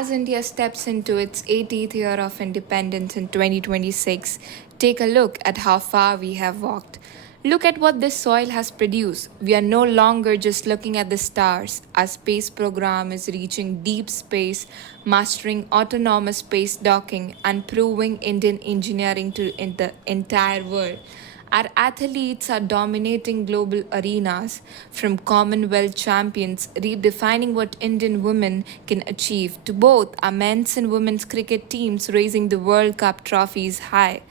As India steps into its 80th year of independence in 2026, take a look at how far we have walked. Look at what this soil has produced. We are no longer just looking at the stars. Our space program is reaching deep space, mastering autonomous space docking, and proving Indian engineering to the entire world. Our athletes are dominating global arenas, from Commonwealth champions redefining what Indian women can achieve, to both our men's and women's cricket teams raising the World Cup trophies high.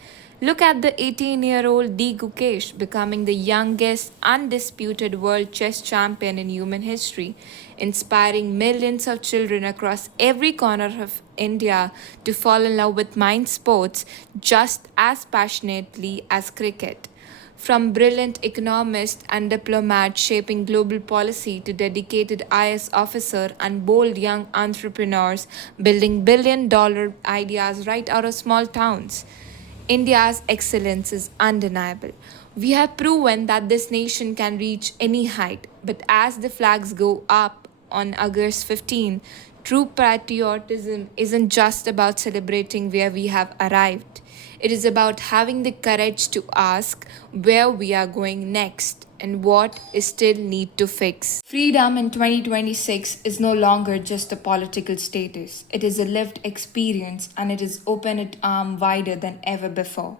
Look at the 18-year-old D. Gukesh becoming the youngest undisputed world chess champion in human history, inspiring millions of children across every corner of India to fall in love with mind sports just as passionately as cricket. From brilliant economists and diplomats shaping global policy to dedicated IS officer and bold young entrepreneurs building billion-dollar ideas right out of small towns. India's excellence is undeniable. We have proven that this nation can reach any height, but as the flags go up on August 15, true patriotism isn't just about celebrating where we have arrived. It is about having the courage to ask where we are going next and what is still need to fix. Freedom in 2026 is no longer just a political status. It is a lived experience and it is open its arm wider than ever before.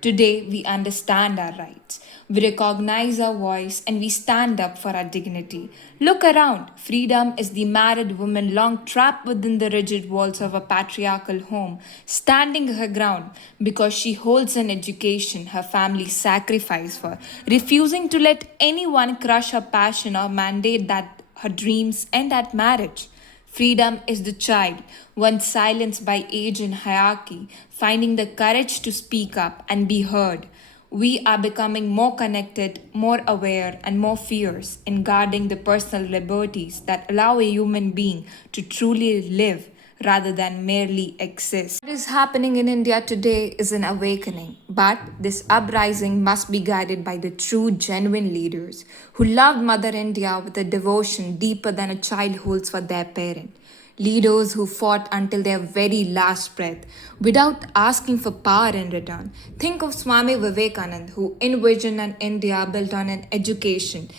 Today, we understand our rights. We recognize our voice and we stand up for our dignity. Look around. Freedom is the married woman long trapped within the rigid walls of a patriarchal home, standing her ground because she holds an education her family sacrificed for, refusing to let anyone crush her passion or mandate that her dreams end at marriage. Freedom is the child, once silenced by age and hierarchy, finding the courage to speak up and be heard. We are becoming more connected, more aware, and more fierce in guarding the personal liberties that allow a human being to truly live rather than merely exist. What is happening in India today is an awakening, but this uprising must be guided by the true, genuine leaders who loved Mother India with a devotion deeper than a child holds for their parent. Leaders who fought until their very last breath without asking for power in return. Think of Swami Vivekanand, who envisioned an India built on an education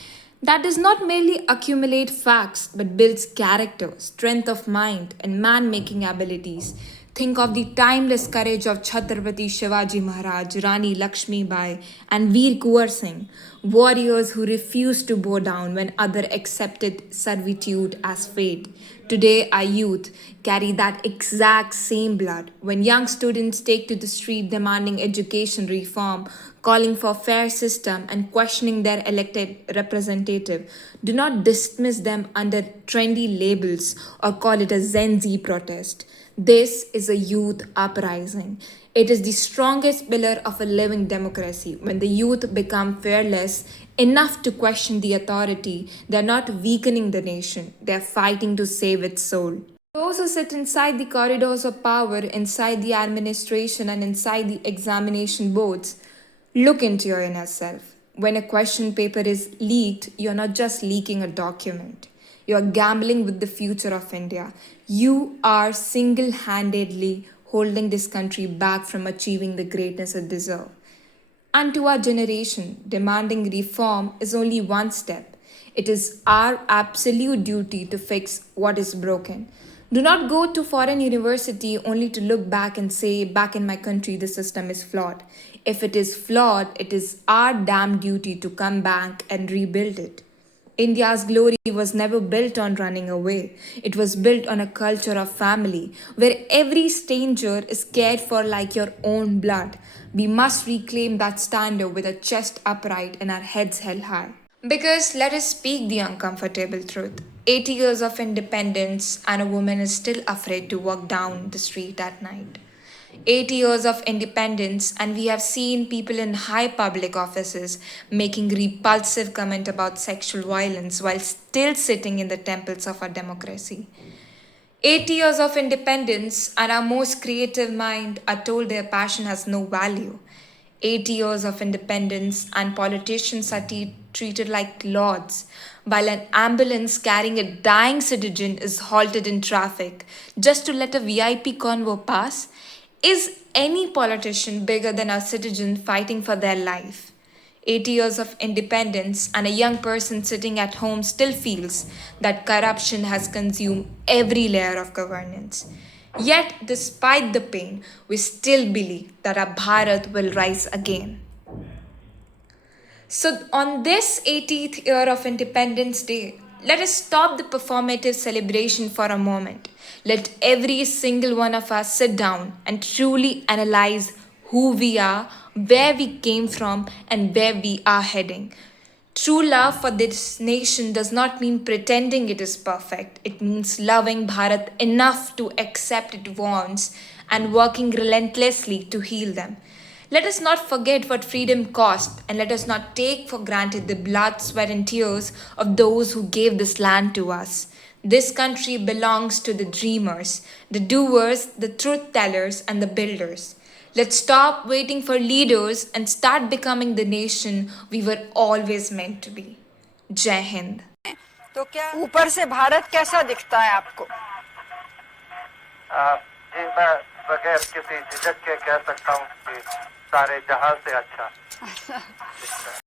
that does not merely accumulate facts but builds character, strength of mind, and man making abilities. Think of the timeless courage of Chhatrapati Shivaji Maharaj, Rani Lakshmi Bai, and Veer Kuwar Singh, warriors who refused to bow down when others accepted servitude as fate. Today, our youth carry that exact same blood. When young students take to the street demanding education reform, calling for fair system, and questioning their elected representative, do not dismiss them under trendy labels or call it a Gen Z protest. This is a youth uprising. It is the strongest pillar of a living democracy. When the youth become fearless enough to question the authority, they are not weakening the nation, they are fighting to save its soul. Those who sit inside the corridors of power, inside the administration, and inside the examination boards, look into your inner self. When a question paper is leaked, you're not just leaking a document. You are gambling with the future of India. You are single handedly holding this country back from achieving the greatness it deserves. And to our generation, demanding reform is only one step. It is our absolute duty to fix what is broken. Do not go to foreign university only to look back and say, back in my country, the system is flawed. If it is flawed, it is our damn duty to come back and rebuild it. India's glory was never built on running away. It was built on a culture of family where every stranger is cared for like your own blood. We must reclaim that standard with our chest upright and our heads held high. Because let us speak the uncomfortable truth. 80 years of independence and a woman is still afraid to walk down the street at night. 80 years of independence, and we have seen people in high public offices making repulsive comment about sexual violence while still sitting in the temples of our democracy. 80 years of independence, and our most creative mind are told their passion has no value. 80 years of independence, and politicians are treated like lords, while an ambulance carrying a dying citizen is halted in traffic just to let a VIP convo pass? Is any politician bigger than a citizen fighting for their life? 80 years of independence, and a young person sitting at home still feels that corruption has consumed every layer of governance. Yet, despite the pain, we still believe that our Bharat will rise again. So, on this 80th year of Independence Day, let us stop the performative celebration for a moment. Let every single one of us sit down and truly analyze who we are, where we came from, and where we are heading. True love for this nation does not mean pretending it is perfect. It means loving Bharat enough to accept its wants and working relentlessly to heal them. Let us not forget what freedom cost, and let us not take for granted the blood, sweat, and tears of those who gave this land to us. This country belongs to the dreamers, the doers, the truth tellers, and the builders. Let's stop waiting for leaders and start becoming the nation we were always meant to be. Jai Hind. तो क्या ऊपर से भारत कैसा दिखता है आपको? जी मैं बगैर किसी झिझक के कह सकता हूँ कि सारे जहां से अच्छा दिखता है।